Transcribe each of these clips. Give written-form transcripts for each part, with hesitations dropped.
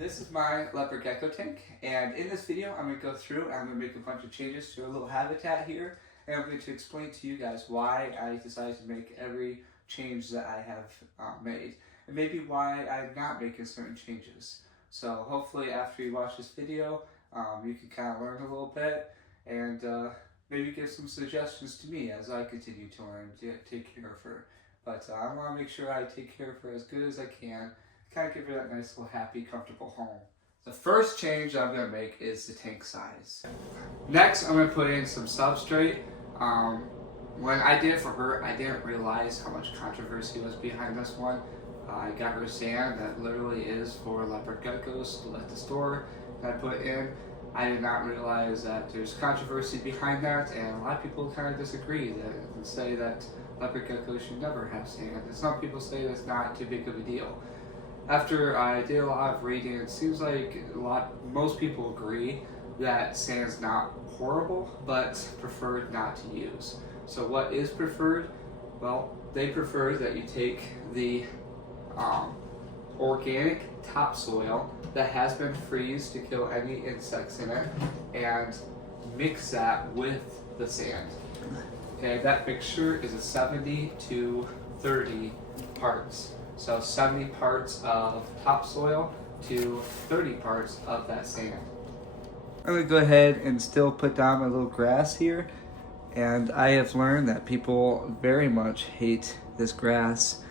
This is my leopard gecko tank, and in this video I'm going to go through and I'm going to make a bunch of changes to a little habitat here, and I'm going to explain to you guys why I decided to make every change that I have made, and maybe why I'm not making certain changes. So hopefully after you watch this video, you can kind of learn a little bit, and maybe give some suggestions to me as I continue to learn to take care of her. But I want to make sure I take care of her as good as I can, kind of give her that nice little happy, comfortable home. The first change I'm going to make is the tank size. Next, I'm going to put in some substrate. When I did it for her, I didn't realize how much controversy was behind this one. I got her sand that literally is for leopard geckos at the store that I put in. I did not realize that there's controversy behind that, and a lot of people kind of disagree and say that leopard geckos should never have sand, and some people say that's not too big of a deal. After I did a lot of reading, it seems like most people agree that sand's not horrible, but preferred not to use. So what is preferred? Well, they prefer that you take the organic topsoil that has been freezed to kill any insects in it and mix that with the sand. Okay, that mixture is a 70-30 parts. So 70 parts of topsoil to 30 parts of that sand. I'm gonna go ahead and still put down my little grass here. And I have learned that people very much hate this grass.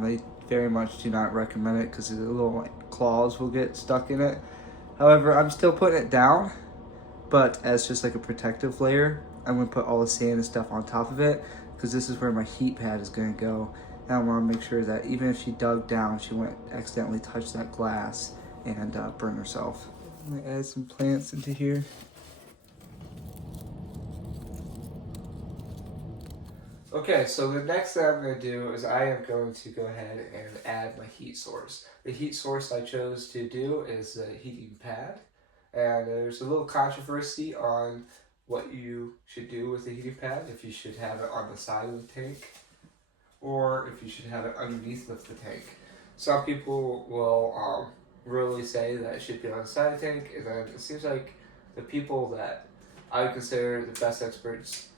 They very much do not recommend it because the little claws will get stuck in it. However, I'm still putting it down, but as just like a protective layer. I'm gonna put all the sand and stuff on top of it because this is where my heat pad is gonna go. And I want to make sure that even if she dug down, she wouldn't accidentally touch that glass and burn herself. I'm going to add some plants into here. Okay, so the next thing I'm going to do is I am going to go ahead and add my heat source. The heat source I chose to do is the heating pad. And there's a little controversy on what you should do with the heating pad, if you should have it on the side of the tank, or if you should have it underneath of the tank. Some people will really say that it should be on the side of the tank, and then it seems like the people that I would consider the best experts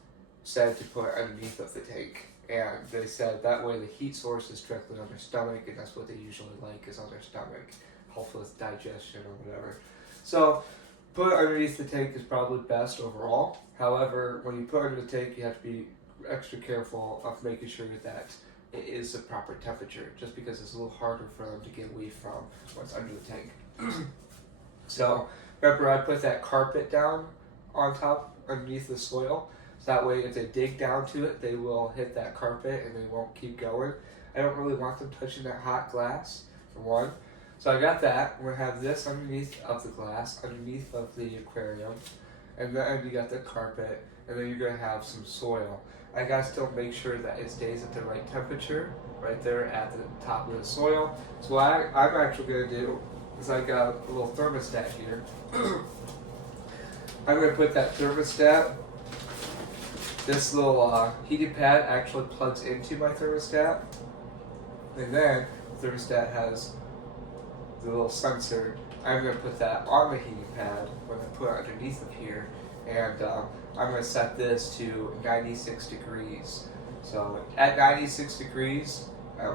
said to put it underneath of the tank. And they said that way the heat source is directly on their stomach, and that's what they usually like, is on their stomach. Helps with digestion or whatever. So put it underneath the tank is probably best overall. However, when you put it under the tank, you have to be extra careful of making sure that it is the proper temperature, just because it's a little harder for them to get away from what's under the tank. So remember, I put that carpet down on top underneath the soil, so that way if they dig down to it, they will hit that carpet and they won't keep going. I don't really want them touching that hot glass, for one. So I got that. We're gonna have this underneath of the glass, underneath of the aquarium, and then you got the carpet, and then you're gonna have some soil. I gotta still make sure that it stays at the right temperature, right there at the top of the soil. So what I'm actually gonna do is I got a little thermostat here. I'm gonna put that thermostat, this little heating pad actually plugs into my thermostat, and then the thermostat has the little sensor. I'm going to put that on the heating pad when I put it underneath of here, and I'm going to set this to 96 degrees. So at 96 degrees,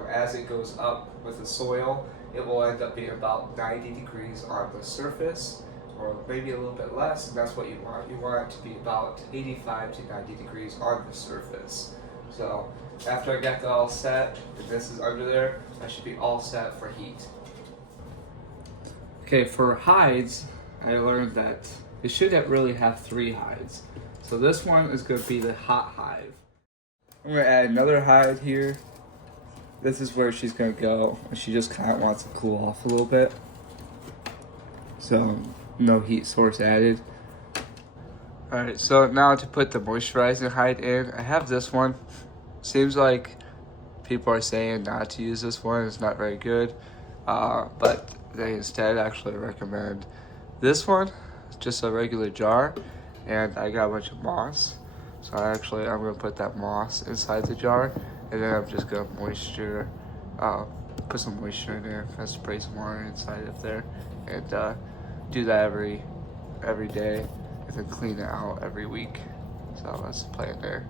as it goes up with the soil, it will end up being about 90 degrees on the surface, or maybe a little bit less, and that's what you want. You want it to be about 85 to 90 degrees on the surface. So after I got that all set, and this is under there, I should be all set for heat. Okay, for hides, I learned that it should really have 3 hides. So this one is going to be the hot hive. I'm going to add another hide here. This is where she's going to go. She just kind of wants to cool off a little bit. So no heat source added. Alright, so now to put the moisturizing hide in, I have this one. Seems like people are saying not to use this one. It's not very good. But they instead actually recommend this one. It's just a regular jar, and I got a bunch of moss, so I'm gonna put that moss inside the jar, and then I'm just gonna put some moisture in there, kind of spray some water inside of there, and do that every day, and then clean it out every week. So that's the plan there.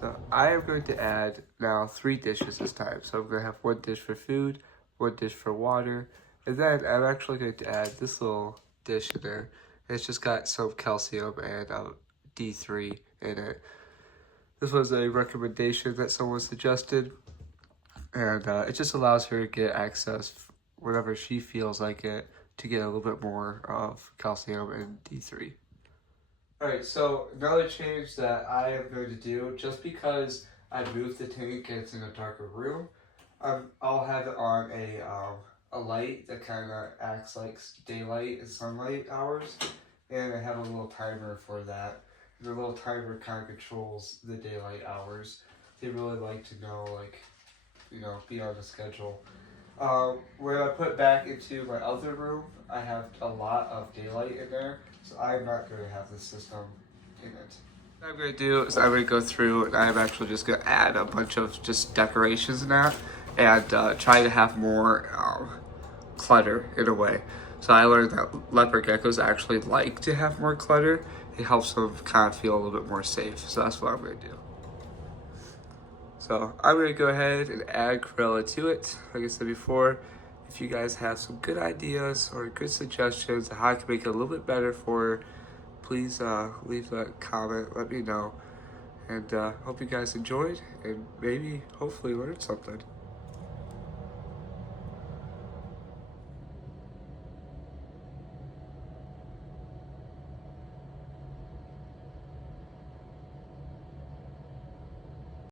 So I am going to add now 3 dishes this time. So I'm going to have 1 dish for food, 1 dish for water, and then I'm actually going to add this little dish in there. It's just got some calcium and D3 in it. This was a recommendation that someone suggested, and it just allows her to get access whenever she feels like it to get a little bit more of calcium and D3. Alright, so another change that I am going to do, just because I moved the tank and it's in a darker room, I'll have it on a light that kind of acts like daylight and sunlight hours, and I have a little timer for that. The little timer kind of controls the daylight hours. They really like to know, like, be on the schedule. When I put back into my other room, I have a lot of daylight in there, so I'm not going to have this system in it. What I'm going to do is I'm going to go through and I'm actually just going to add a bunch of just decorations in that and try to have more clutter in a way. So I learned that leopard geckos actually like to have more clutter. It helps them kind of feel a little bit more safe. So that's what I'm going to do. So I'm going to go ahead and add Corella to it. Like I said before, if you guys have some good ideas or good suggestions on how I can make it a little bit better for her, please leave a comment, let me know. And hope you guys enjoyed and maybe hopefully learned something.